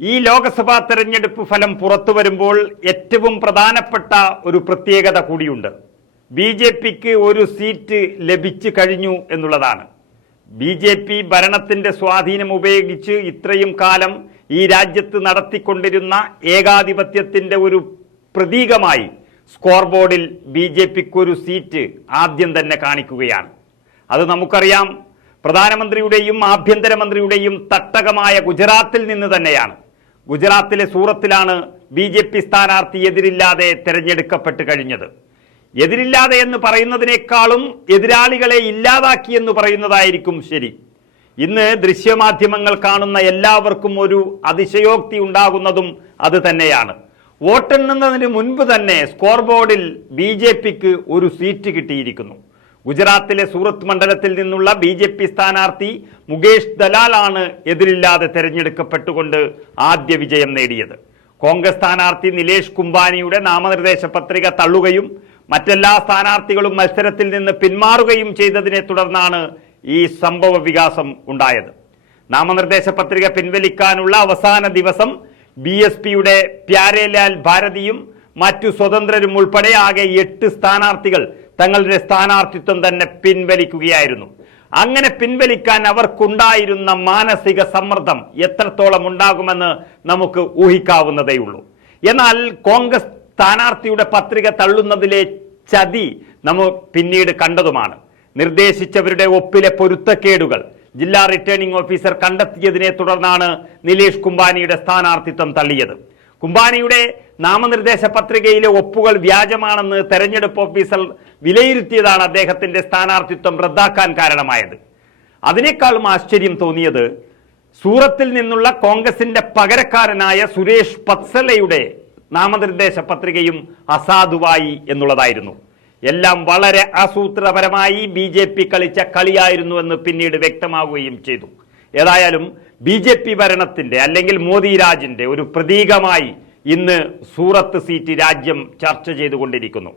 ഈ ലോക്സഭാ തെരഞ്ഞെടുപ്പ് ഫലം പുറത്തു വരുമ്പോൾ ഏറ്റവും പ്രധാനപ്പെട്ട ഒരു പ്രത്യേകത കൂടിയുണ്ട്. ബി.ജെ.പിക്ക് ഒരു സീറ്റ് ലഭിച്ചു കഴിഞ്ഞു എന്നുള്ളതാണ്. ബി.ജെ.പി ഭരണത്തിന്റെ സ്വാധീനം ഉപയോഗിച്ച് ഇത്രയും കാലം ഈ രാജ്യത്ത് നടത്തിക്കൊണ്ടിരുന്ന ഏകാധിപത്യത്തിന്റെ ഒരു പ്രതീകമായി സ്കോർ ബോർഡിൽ ബി.ജെ.പിക്ക് ഒരു സീറ്റ് ആദ്യം തന്നെ കാണിക്കുകയാണ്. അത് നമുക്കറിയാം, പ്രധാനമന്ത്രിയുടെയും ആഭ്യന്തരമന്ത്രിയുടെയും തട്ടകമായ ഗുജറാത്തിൽ നിന്ന് തന്നെയാണ്. ഗുജറാത്തിലെ സൂറത്തിലാണ് ബി.ജെ.പി സ്ഥാനാർത്ഥി എതിരില്ലാതെ തെരഞ്ഞെടുക്കപ്പെട്ട് കഴിഞ്ഞത്. എതിരില്ലാതെ എന്ന് പറയുന്നതിനേക്കാളും എതിരാളികളെ ഇല്ലാതാക്കി എന്ന് പറയുന്നതായിരിക്കും ശരി. ഇന്ന് ദൃശ്യമാധ്യമങ്ങൾ കാണുന്ന എല്ലാവർക്കും ഒരു അതിശയോക്തി ഉണ്ടാകുന്നതും അത് തന്നെയാണ്. വോട്ടെണ്ണുന്നതിന് മുൻപ് തന്നെ സ്കോർ ബോർഡിൽ ബി.ജെ.പിക്ക് ഒരു സീറ്റ് കിട്ടിയിരിക്കുന്നു. ഗുജറാത്തിലെ സൂറത്ത് മണ്ഡലത്തിൽ നിന്നുള്ള ബി.ജെ.പി സ്ഥാനാർത്ഥി മുകേഷ് ദലാലാണ് എതിരില്ലാതെ തെരഞ്ഞെടുക്കപ്പെട്ടുകൊണ്ട് ആദ്യ വിജയം നേടിയത്. കോൺഗ്രസ് സ്ഥാനാർത്ഥി നിലേഷ് കുംഭാനിയുടെ നാമനിർദ്ദേശ പത്രിക തള്ളുകയും മറ്റെല്ലാ സ്ഥാനാർത്ഥികളും മത്സരത്തിൽ നിന്ന് പിന്മാറുകയും ചെയ്തതിനെ തുടർന്നാണ് ഈ സംഭവ വികാസം ഉണ്ടായത്. നാമനിർദ്ദേശ പത്രിക പിൻവലിക്കാനുള്ള അവസാന ദിവസം ബി.എസ്.പിയുടെ പ്യാരേലാൽ ഭാരതിയും മറ്റു സ്വതന്ത്രരും ഉൾപ്പെടെ ആകെ 8 സ്ഥാനാർത്ഥികൾ തങ്ങളുടെ സ്ഥാനാർത്ഥിത്വം തന്നെ പിൻവലിക്കുകയായിരുന്നു. അങ്ങനെ പിൻവലിക്കാൻ അവർക്കുണ്ടായിരുന്ന മാനസിക സമ്മർദ്ദം എത്രത്തോളം ഉണ്ടാകുമെന്ന് നമുക്ക് ഊഹിക്കാവുന്നതേയുള്ളൂ. എന്നാൽ കോൺഗ്രസ് സ്ഥാനാർത്ഥിയുടെ പത്രിക തള്ളുന്നതിലെ ചതി നമ്മൾ പിന്നീട് കണ്ടതുമാണ്. നിർദ്ദേശിച്ചവരുടെ ഒപ്പിലെ പൊരുത്തക്കേടുകൾ ജില്ലാ റിട്ടേണിംഗ് ഓഫീസർ കണ്ടെത്തിയതിനെ തുടർന്നാണ് നിലേഷ് കുംഭാനിയുടെ സ്ഥാനാർത്ഥിത്വം തള്ളിയത്. കുംഭാനിയുടെ നാമനിർദ്ദേശ പത്രികയിലെ ഒപ്പുകൾ വ്യാജമാണെന്ന് തെരഞ്ഞെടുപ്പ് ഓഫീസർ വിലയിരുത്തിയതാണ് അദ്ദേഹത്തിന്റെ സ്ഥാനാർത്ഥിത്വം റദ്ദാക്കാൻ കാരണമായത്. അതിനേക്കാളും ആശ്ചര്യം തോന്നിയത് സൂറത്തിൽ നിന്നുള്ള കോൺഗ്രസിന്റെ പകരക്കാരനായ സുരേഷ് പത്സലയുടെ നാമനിർദ്ദേശ പത്രികയും അസാധുവായി എന്നുള്ളതായിരുന്നു. എല്ലാം വളരെ ആസൂത്രിതപരമായി ബി.ജെ.പി കളിച്ച കളിയായിരുന്നുവെന്ന് പിന്നീട് വ്യക്തമാവുകയും ചെയ്തു. ഏതായാലും ബി.ജെ.പി ഭരണത്തിന്റെ അല്ലെങ്കിൽ മോദി രാജിന്റെ ഒരു പ്രതീകമായി ഇന്ന് സൂറത്ത് സീറ്റ് രാജ്യം ചർച്ച ചെയ്തുകൊണ്ടിരിക്കുന്നു.